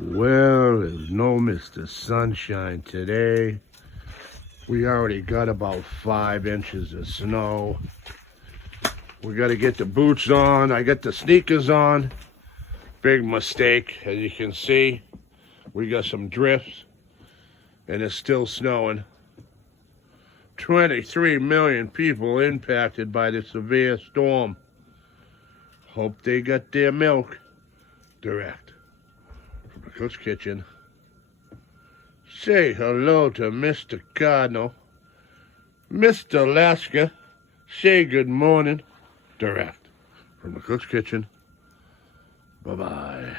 Well, there's no Mr. Sunshine today. We already got about 5 inches of snow. We got to get the boots on. I got the sneakers on. Big mistake, as you can see. We got some drifts, and it's still snowing. 23 million people impacted by the severe storm. Hope they got their milk direct from the cook's kitchen. Say hello to Mr. Cardinal. Mr. Alaska, say good morning direct from the cook's kitchen. Bye-bye.